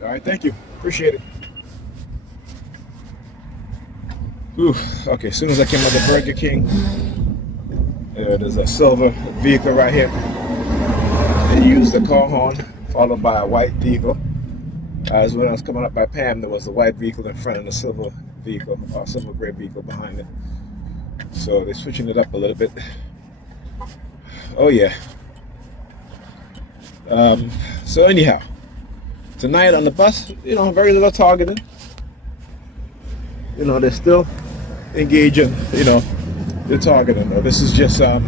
All right, thank you. Appreciate it. Ooh, okay, as soon as I came out of Burger King, there's a silver vehicle right here. They used the car horn, followed by a white vehicle. As when I was coming up by Pam, there was a white vehicle in front and a silver vehicle, or silver gray vehicle behind it. So they're switching it up a little bit. Oh yeah. So anyhow, tonight on the bus, very little targeting. They're still engaging. They're targeting. This is just the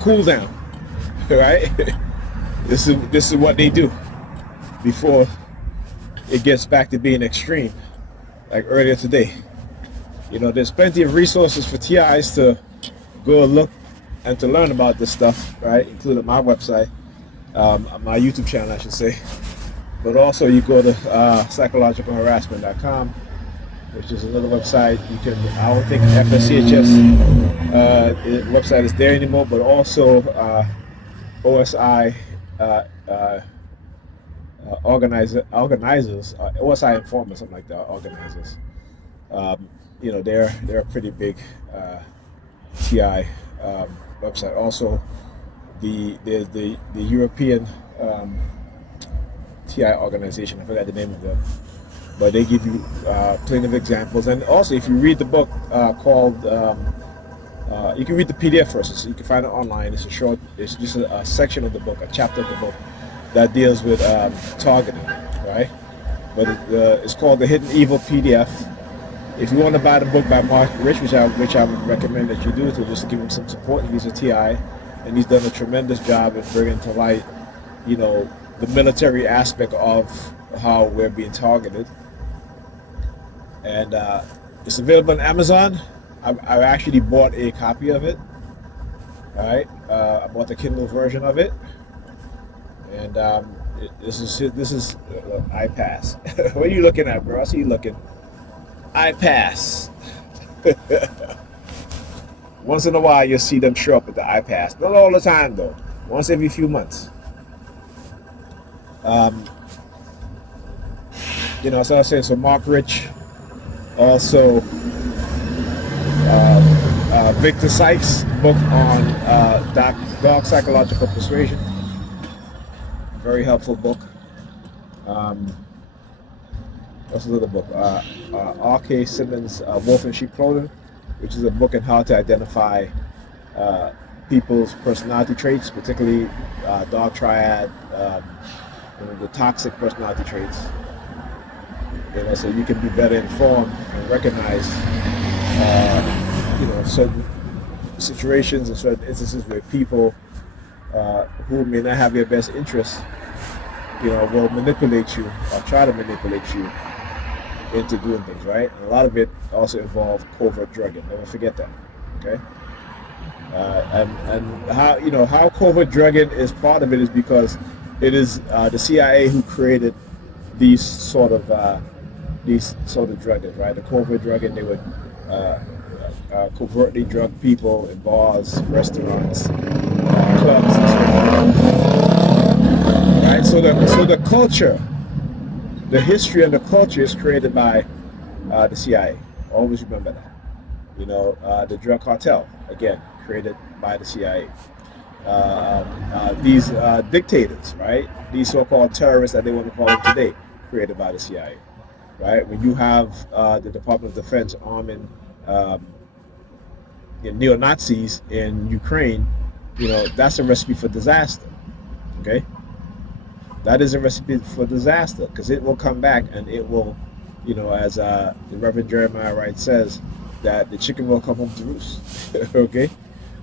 cool down, right? This is what they do before it gets back to being extreme, like earlier today. There's plenty of resources for TIs to go look and to learn about this stuff, right? Including my website, my YouTube channel, I should say. But also, you go to psychologicalharassment.com, which is another website. I don't think FSCHS website is there anymore, but also OSI organizers, OSI informers, something like that, organizers. They're a pretty big TI website. Also, there's the European TI organization. I forgot the name of them, but they give you plenty of examples. And also, if you read the book called, you can read the PDF first. So you can find it online. It's just a section of the book, a chapter of the book that deals with targeting, right? But it's called the Hidden Evil PDF. If you want to buy the book by Mark Rich, which I would recommend that you do, to just give him some support. He's a TI, and he's done a tremendous job in bringing to light, the military aspect of how we're being targeted. And it's available on Amazon. I actually bought a copy of it. All right, I bought the Kindle version of it, and this is iPass. What are you looking at, bro? I see you looking. iPass. Once in a while, you'll see them show up at the iPass. Not all the time, though. Once every few months. So I was saying, so Mark Rich, also Victor Sykes' book on dog psychological persuasion. Very helpful book. What's another book? R.K. Simmons' Wolf in Sheep Clothing, which is a book on how to identify people's personality traits, particularly dog triad, the toxic personality traits. So you can be better informed and recognize, certain situations and certain instances where people who may not have your best interests, will manipulate you or try to manipulate you into doing things, right? And a lot of it also involves covert drugging. Never forget that, okay? And how covert drugging is part of it is because it is the CIA who created these sort of druggers, right? The covert drugging, they would covertly drug people in bars, restaurants, clubs, and so forth. Right? So the culture, the history and the culture is created by the CIA. Always remember that. The drug cartel, again, created by the CIA. These dictators, right? These so-called terrorists that they want to call them today, created by the CIA, right? When you have the Department of Defense arming neo-Nazis in Ukraine, that's a recipe for disaster, okay? That is a recipe for disaster, because it will come back and it will, as the Reverend Jeremiah Wright says, that the chicken will come home to roost, okay?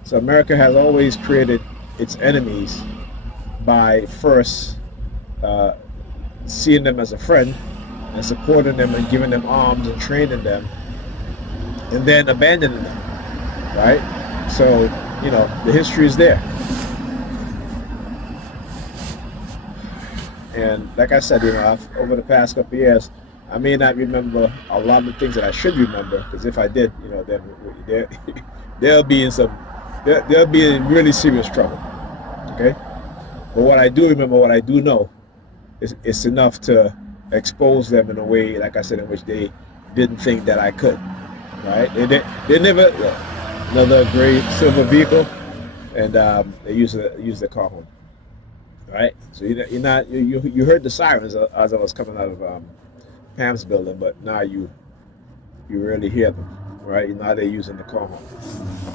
So America has always created its enemies by first seeing them as a friend and supporting them and giving them arms and training them, and then abandoning them, right? So, the history is there. And like I said, over the past couple of years, I may not remember a lot of the things that I should remember, because if I did, then they'll be in really serious trouble. Okay? But what I do remember, what I do know, it's enough to expose them in a way, like I said, in which they didn't think that I could. Right? They never another gray silver vehicle, and they use the car horn. Right? So you're not you heard the sirens as I was coming out of Pam's building, but now you rarely hear them. Right? Now they're using the car horn.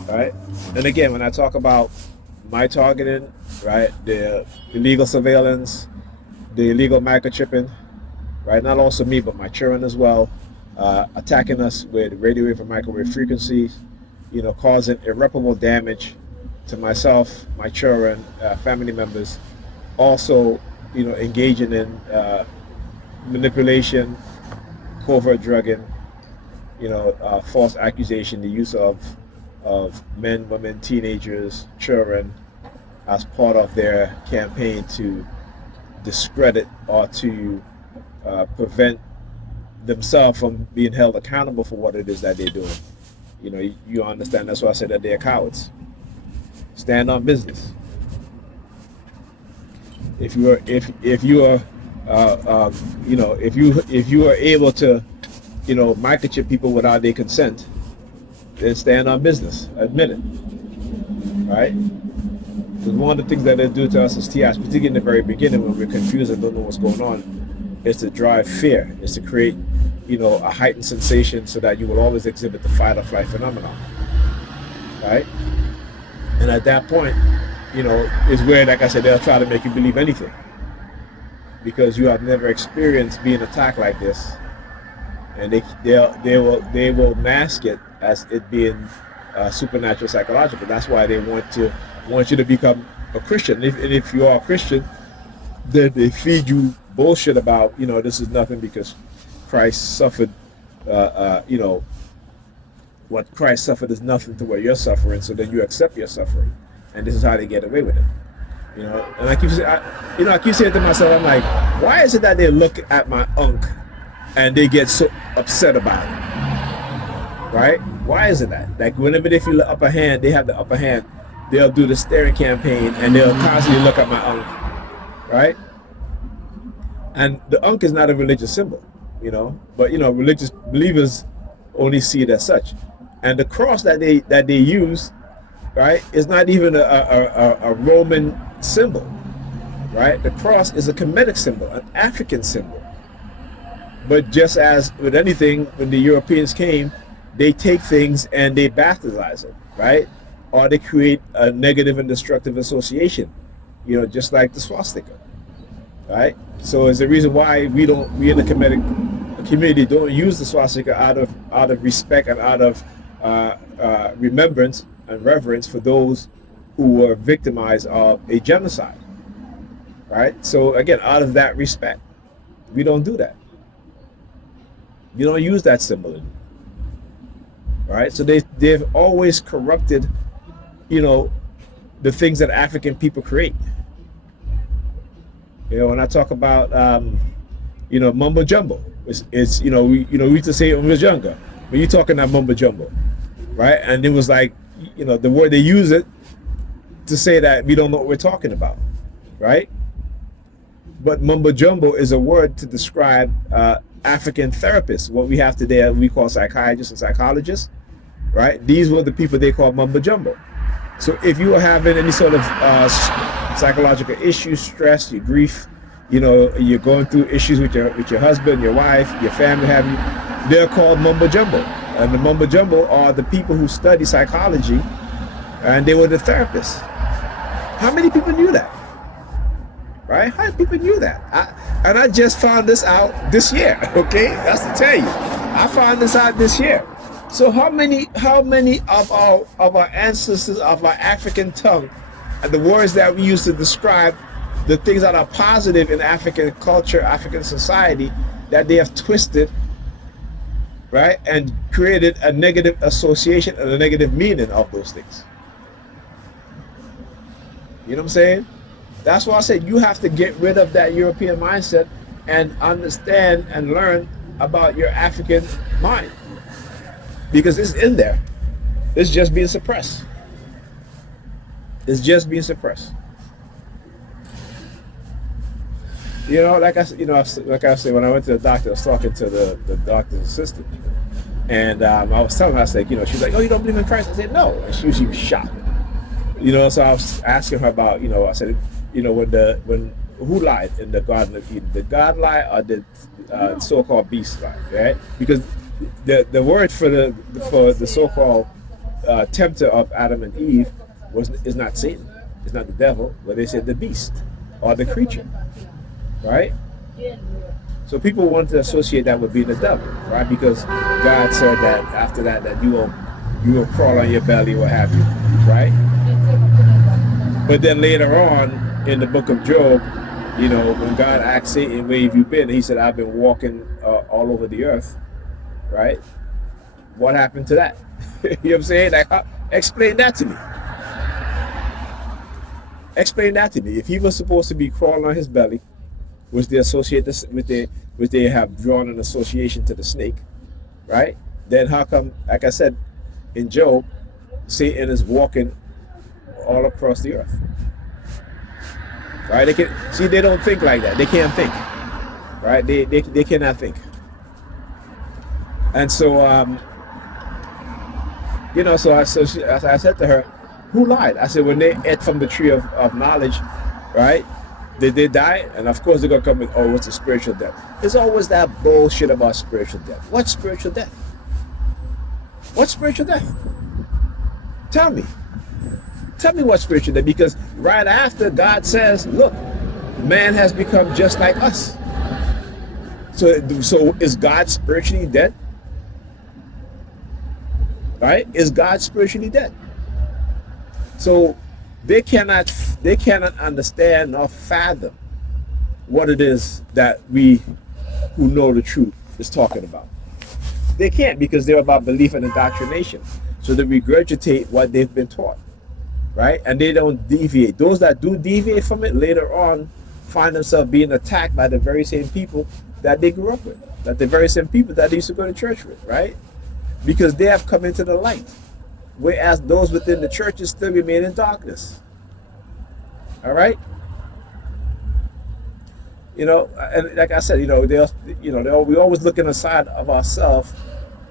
Right? And again, when I talk about my targeting, right, the illegal surveillance, the illegal microchipping, right, not also me but my children as well, attacking us with radio wave and microwave frequencies, causing irreparable damage to myself, my children, family members, also, engaging in manipulation, covert drugging, false accusation, the use of men, women, teenagers, children as part of their campaign to discredit or to prevent themselves from being held accountable for what it is that they're doing. You understand. That's why I said that they're cowards. Stand on business. If you are if you are if you are able to microchip people without their consent, then stand on business. Admit it. Right? Because one of the things that they do to us as TIs, particularly in the very beginning when we're confused and don't know what's going on, is to drive fear, is to create a heightened sensation so that you will always exhibit the fight or flight phenomenon. Right? And at that point, is where, like I said, they'll try to make you believe anything because you have never experienced being attacked like this, and they will mask it as it being supernatural, psychological. That's why they want you to become a Christian. And if you are a Christian, then they feed you bullshit about this is nothing because Christ suffered. What Christ suffered is nothing to what you're suffering. So then you accept your suffering, and this is how they get away with it. And I keep saying to myself, I'm like, why is it that they look at my unk and they get so upset about it? Right? Why is it that? Like whenever they feel the upper hand, they have the upper hand, they'll do the staring campaign and they'll constantly look at my unk. Right? And the unk is not a religious symbol, but religious believers only see it as such. And the cross that they use, right, is not even a Roman symbol, right? The cross is a Kemetic symbol, an African symbol. But just as with anything, when the Europeans came, they take things and they bastardize it, right? Or they create a negative and destructive association, just like the swastika, right? So it's the reason why we in the Kemetic community don't use the swastika out of respect and out of remembrance and reverence for those who were victimized of a genocide, right? So again, out of that respect, we don't do that. We don't use that symbol anymore, right? So they've always corrupted, the things that African people create. When I talk about mumbo jumbo, it's we used to say it when we was younger. When you're talking that mumbo jumbo, right? And it was like, the word they use it to say that we don't know what we're talking about, right? But mumbo jumbo is a word to describe African therapists. What we have today, we call psychiatrists and psychologists, right? These were the people they call mumbo jumbo. So if you are having any sort of psychological issues, stress, your grief, you're going through issues with your husband, your wife, your family, have you, they're called mumbo jumbo. And the mumbo jumbo are the people who study psychology, and they were the therapists. How many people knew that? Right? How many people knew that? I just found this out this year. Okay, that's to tell you, I found this out this year. So how many of our ancestors of our African tongue and the words that we use to describe the things that are positive in African culture, African society, that they have twisted, right, and created a negative association and a negative meaning of those things. You know what I'm saying? That's why I said you have to get rid of that European mindset and understand and learn about your African mind, because it's in there. It's just being suppressed. It's just being suppressed. like I said, when I went to the doctor, I was talking to the doctor's assistant, and I was telling her, I said, she was like, "Oh, you don't believe in Christ?" I said, "No," and she was shocked. So I was asking her about, I said, when who lied in the Garden of Eden? Did God lie or did so-called beast lie? Right? Because the word for the so-called tempter of Adam and Eve is not Satan, it's not the devil, but they said the beast or the creature, right? So people want to associate that with being the devil, right? Because God said that after that you will crawl on your belly, what have you, right? But then later on in the book of Job, when God asked Satan, "Where have you been?" He said, "I've been walking all over the earth," right? What happened to that? You know what I'm saying? Like, explain that to me. Explain that to me. If he was supposed to be crawling on his belly, which they associate this which they have drawn an association to the snake, right? Then how come, like I said in Job, Satan is walking all across the earth? Right? They don't think like that. They can't think. Right? They cannot think. And so as I said to her, who lied? I said, when they ate from the tree of knowledge, right? Did they die? And of course they're gonna come with, oh, what's a spiritual death? There's always that bullshit about spiritual death. What spiritual death? What spiritual death? Tell me. Tell me what spiritual death, because right after God says, look, man has become just like us. So is God spiritually dead? Right? Is God spiritually dead? So they cannot understand or fathom what it is that we who know the truth is talking about. They can't, because they're about belief and indoctrination. So they regurgitate what they've been taught, right? And they don't deviate. Those that do deviate from it later on find themselves being attacked by the very same people that they grew up with, that the very same people that they used to go to church with, right? Because they have come into the light, whereas those within the churches still remain in darkness. All right? And like I said, we always looking aside of ourselves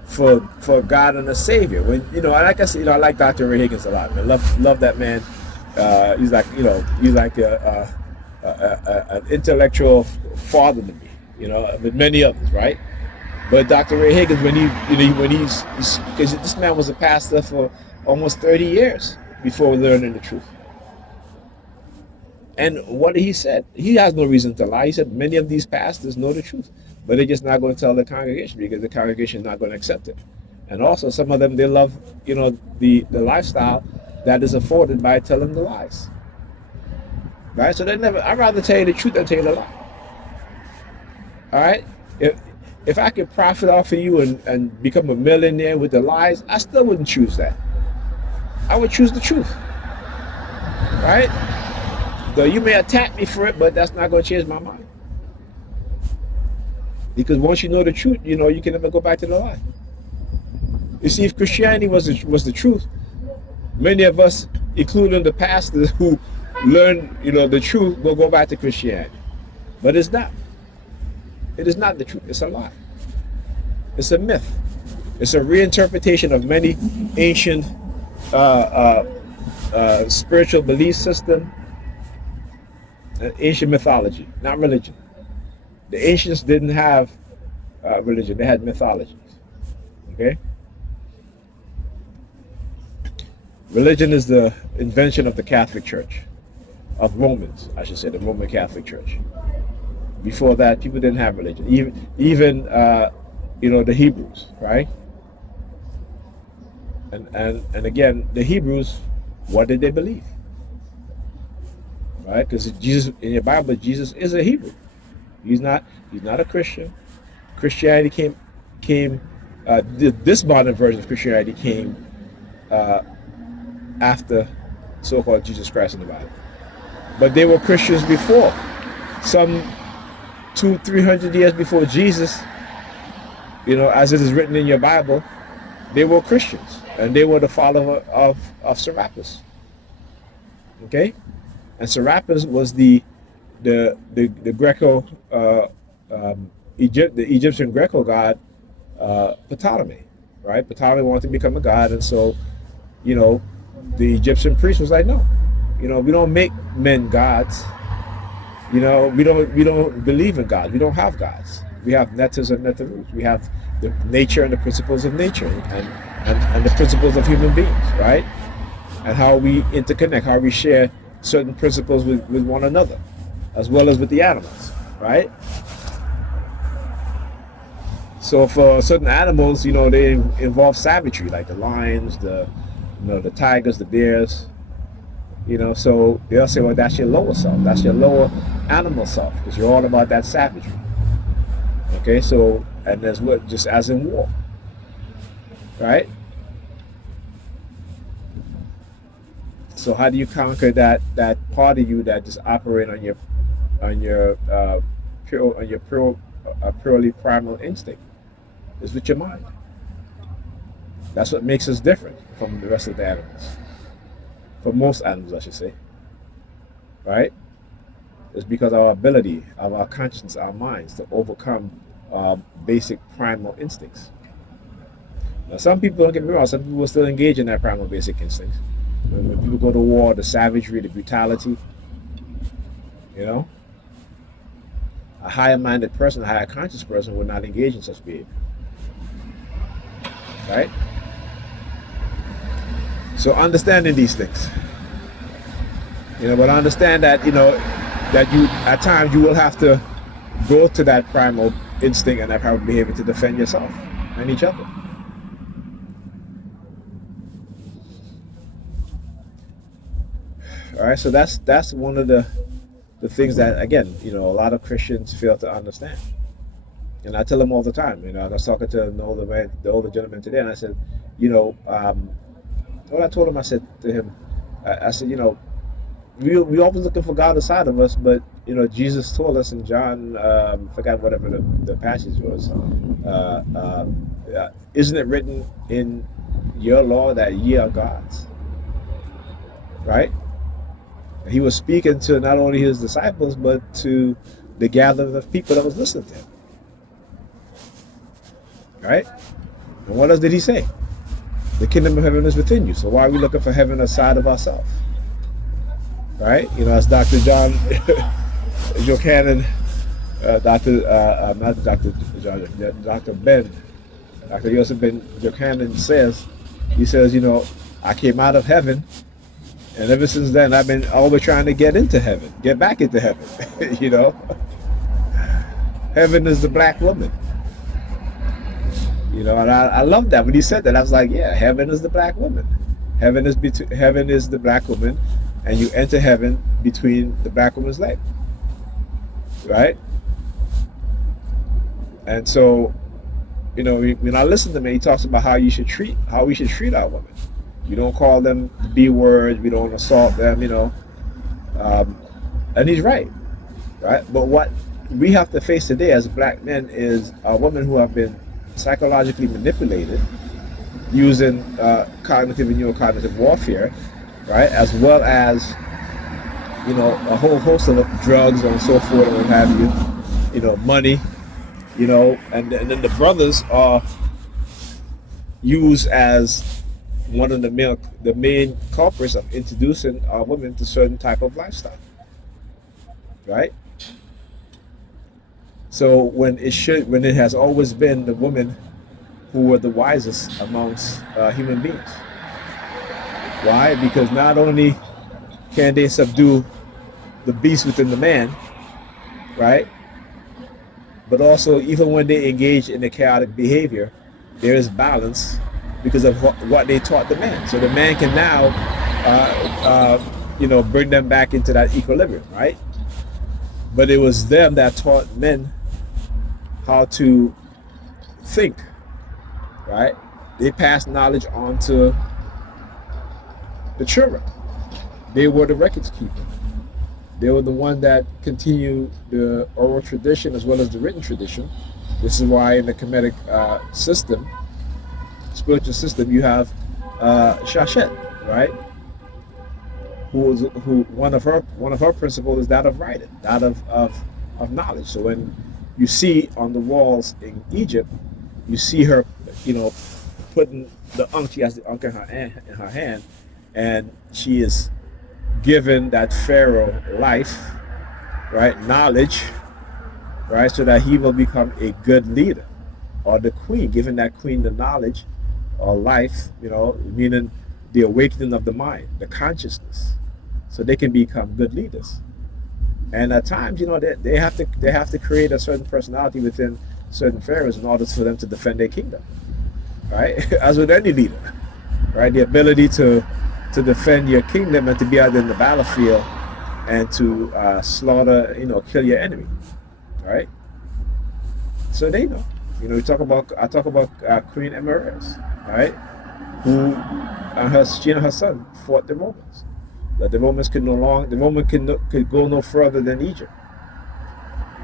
for God and a Savior. When like I said, I like Dr. Ray Higgins a lot, man. Love that man. He's like an intellectual father to me, with many others, right? But Dr. Ray Higgins, when he's because this man was a pastor for almost 30 years before learning the truth. And what he said, he has no reason to lie. He said many of these pastors know the truth, but they're just not going to tell the congregation because the congregation is not going to accept it. And also, some of them, they love, the lifestyle that is afforded by telling the lies. Right? So I'd rather tell you the truth than tell you the lie. All right? If I could profit off of you and become a millionaire with the lies, I still wouldn't choose that. I would choose the truth. Right? So you may attack me for it, but that's not going to change my mind. Because once you know the truth, you can never go back to the lie. You see, if Christianity was the truth, many of us, including the pastors who learn, the truth, will go back to Christianity. But it's not. It is not the truth. It's a lie. It's a myth. It's a reinterpretation of many ancient spiritual belief system, ancient mythology, not religion. The ancients didn't have religion. They had mythologies. Okay? Religion is the invention of the Catholic Church, of Romans, I should say, the Roman Catholic Church. Before that, people didn't have religion. Even the Hebrews, right? And again, the Hebrews, what did they believe? Right? Because Jesus, in your Bible, Jesus is a Hebrew. He's not a Christian. Christianity came. This modern version of Christianity came after so-called Jesus Christ in the Bible. But they were Christians before. Some 200-300 years before Jesus, as it is written in your Bible, they were Christians, and they were the follower of Serapis. Okay? And Serapis was the the Greco the Egyptian Greco god Ptolemy, right? Ptolemy wanted to become a god, and so you know the Egyptian priest was like, no, we don't make men gods. We don't believe in gods. We don't have gods. We have netters and netterus. We have the nature and the principles of nature, and the principles of human beings, right? And how we interconnect, how we share certain principles with one another, as well as with the animals, right? So for certain animals, they involve savagery, like the lions, the tigers, the bears. So they'll say, well, that's your lower self. That's your lower animal self, because you're all about that savagery. Okay, so, and there's what, just as in war, right? So how do you conquer that part of you that just operate on your purely primal instinct? Is with your mind. That's what makes us different from the rest of the animals. For most animals, I should say, right? It's because of our ability, of our conscience, our minds to overcome basic primal instincts. Now, some people, don't get me wrong, some people still engage in that primal basic instincts. When people go to war, the savagery, the brutality, you know, a higher minded person, a higher conscious person would not engage in such behavior. Right? So understanding these things, but understand that that you at times you will have to go to that primal instinct and that primal behavior to defend yourself and each other. All right, so that's one of the things that, again, a lot of Christians fail to understand. And I tell them all the time. I was talking to the older gentleman today, and I said, what I told him, I said to him, I said, we always looking for God inside of us, but Jesus told us in John, forgot whatever the passage was. Isn't it written in your law that ye are gods? Right? He was speaking to not only his disciples, but to the gathering of people that was listening to him. Right? And what else did he say? The kingdom of heaven is within you. So why are we looking for heaven outside of ourselves? Right? As Dr. John Buchanan, not Dr. John, Dr. Ben, Dr. Joseph Ben Buchanan says, he says, I came out of heaven, and ever since then I've been always trying to get back into heaven. Heaven is the black woman. And I love that when he said that. I was like, yeah, heaven is the black woman. Heaven is the black woman, and you enter heaven between the black woman's leg, right? And so, when I listen to him, he talks about how we should treat our women. You don't call them the B word. We don't assault them. And he's right? But what we have to face today as black men is a women who have been psychologically manipulated using cognitive and neurocognitive warfare, right? As well as, a whole host of drugs and so forth and what have you, money, and then the brothers are used as one of the main culprits of introducing our women to certain type of lifestyle, right? So when it has always been the women who were the wisest amongst human beings. Why? Because not only can they subdue the beast within the man, right? But also, even when they engage in the chaotic behavior, there is balance because of what they taught the man. So the man can now, bring them back into that equilibrium, right? But it was them that taught men how to think, right? They passed knowledge on to the children. They were the records keeper. They were the one that continued the oral tradition as well as the written tradition. This is why in the Kemetic system, spiritual system, you have Shashet, right? who one of her principles is that of writing, that of knowledge. So when you see on the walls in Egypt, you see her, you know, putting the unk. She has the unk in her hand, and she is given that pharaoh life, right, knowledge, right, so that he will become a good leader, or the queen, giving that queen the knowledge or life, you know, meaning the awakening of the mind, the consciousness, so they can become good leaders. And at times, you know, they have to create a certain personality within certain pharaohs in order for them to defend their kingdom, right? As with any leader, right? The ability to defend your kingdom and to be out in the battlefield and to slaughter, you know, kill your enemy, right? So they know. You know, I talk about Queen Emirates, right? Who she and her son fought the Romans. That the Romans could no longer, the Roman could go no further than Egypt,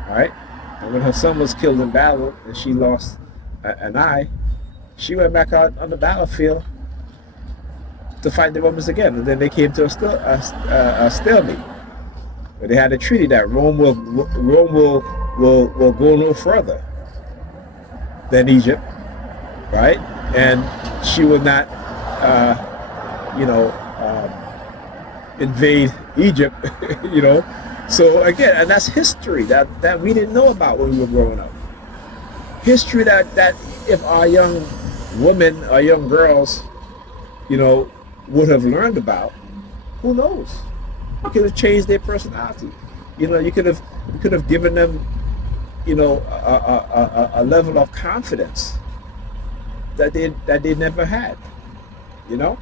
right? And when her son was killed in battle and she lost an eye, she went back out on the battlefield to fight the Romans again, and then they came to a stalemate. But they had a treaty that Rome will go no further than Egypt, right? And she would not, you know, invade Egypt, you know. So again, and that's history that we didn't know about when we were growing up. History that if our young women or young girls, you know, would have learned about, who knows? You could have changed their personality. You know, you could have given them, you know, a level of confidence that they never had. You know.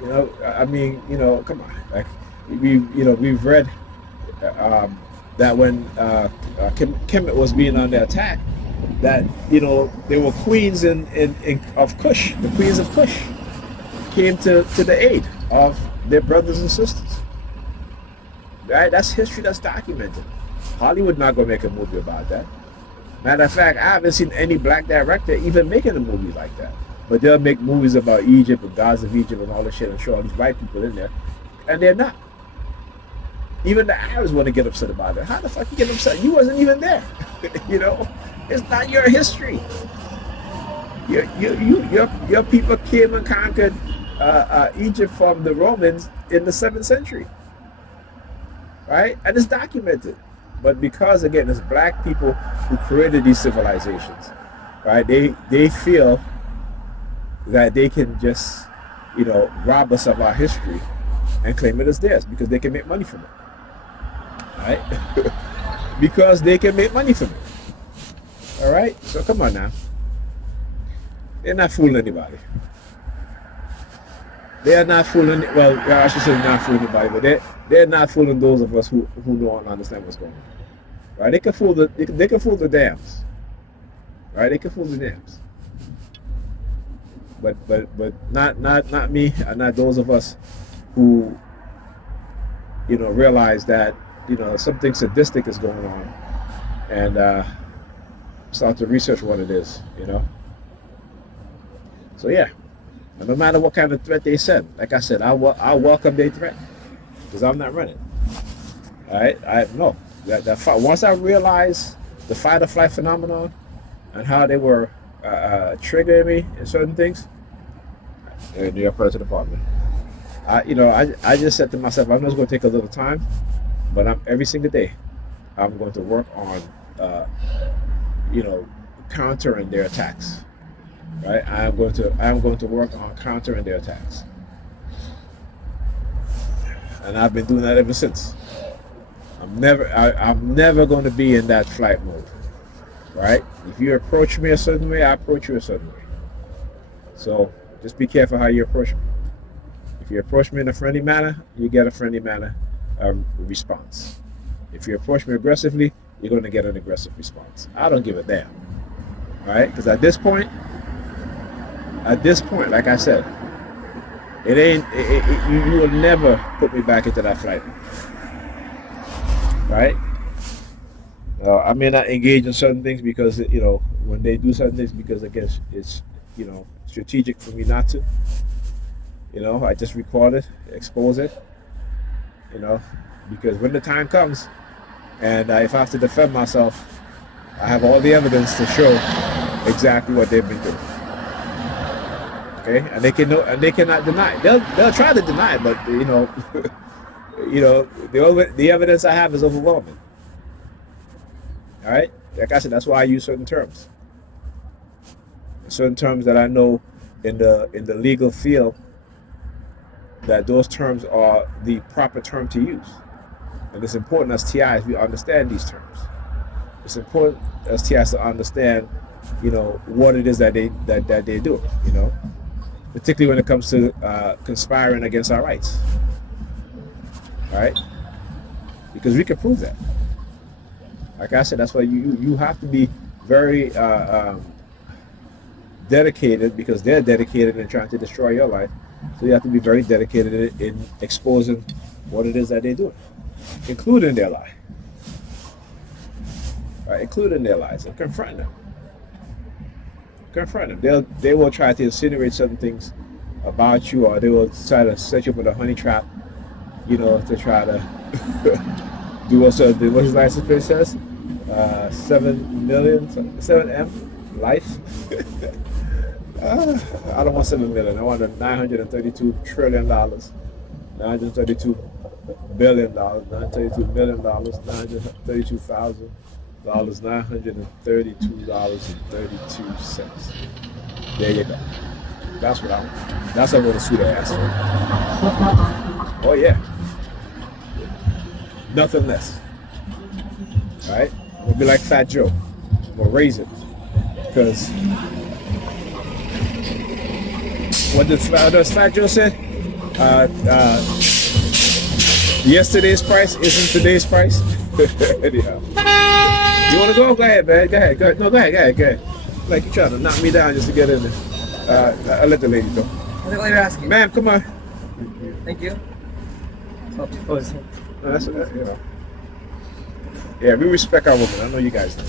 You know, I mean, you know, come on. Like we've read that when Kemet was being under attack, that, you know, there were queens of Kush. The queens of Kush came to the aid of their brothers and sisters. Right? That's history that's documented. Hollywood not gonna make a movie about that. Matter of fact, I haven't seen any black director even making a movie like that. But they'll make movies about Egypt and gods of Egypt and all this shit and show all these white people in there. And they're not. Even the Arabs want to get upset about it. How the fuck you get upset? You wasn't even there. You know? It's not your history. Your people came and conquered Egypt from the Romans in the 7th century. Right? And it's documented. But because, again, it's black people who created these civilizations, right? They feel that they can just, you know, rob us of our history and claim it as theirs because they can make money from it, right? Because they can make money from it. All right, so come on now. They're not fooling anybody. They are not fooling. Well, I should say not fooling anybody, but they're not fooling those of us who know and understand what's going on. Right? They can fool the dams. Right? They can fool the dams. But not me, and not those of us who, you know, realize that, you know, something sadistic is going on, and start to research what it is, you know. So yeah, and no matter what kind of threat they send, like I said, I welcome their threat because I'm not running. All right, I know that once I realized the fight or flight phenomenon and how they were triggering me in certain things, in the operating department, I just said to myself, I'm just going to take a little time, but every single day I'm going to work on countering their attacks. Right? I am going to work on countering their attacks, and I've been doing that ever since. I'm never going to be in that flight mode. Right? If you approach me a certain way, I approach you a certain way. So just be careful how you approach me. If you approach me in a friendly manner, you get a friendly manner response. If you approach me aggressively, you're going to get an aggressive response. I don't give a damn. All right? Because at this point, like I said, you will never put me back into that flight. Right? I may not engage in certain things because, when they do certain things, because I guess it's, strategic for me not to. You know, I just record it, expose it. You know, because when the time comes, and if I have to defend myself, I have all the evidence to show exactly what they've been doing. Okay, and they cannot deny it. They'll try to deny it, but you know, the evidence I have is overwhelming. All right, like I said, that's why I use certain terms. Certain terms that I know in the legal field that those terms are the proper term to use. And it's important as TIs we understand these terms. It's important as TIs to understand, you know, what it is that they do. You know, particularly when it comes to conspiring against our rights. All right, because we can prove that. Like I said, that's why you have to be very dedicated, because they're dedicated in trying to destroy your life. So you have to be very dedicated in exposing what it is that they're doing, including their lie. Right, including their lies, and confront them. Confront them. They will try to insinuate certain things about you, or they will try to set you up with a honey trap, you know, to try to do also what his license plate says, 7M life. I don't want 7 million. I want $932 trillion, $932 billion, $932 million, $932,000. $932.32. There you go. That's what I want. That's what I'm gonna sue their ass for. Oh yeah. Nothing less. Alright? I'm gonna be like Fat Joe. I'm gonna raise it. Because what does Fat Joe say? Yesterday's price isn't today's price. Anyhow. You want to go? Go ahead, man. Go ahead. No, go ahead. Like you're trying to knock me down just to get in there. I'll let the lady go. What's the lady asking? Ma'am, come on. Thank you. No, that's you know. Yeah, we respect our women. I know you guys do.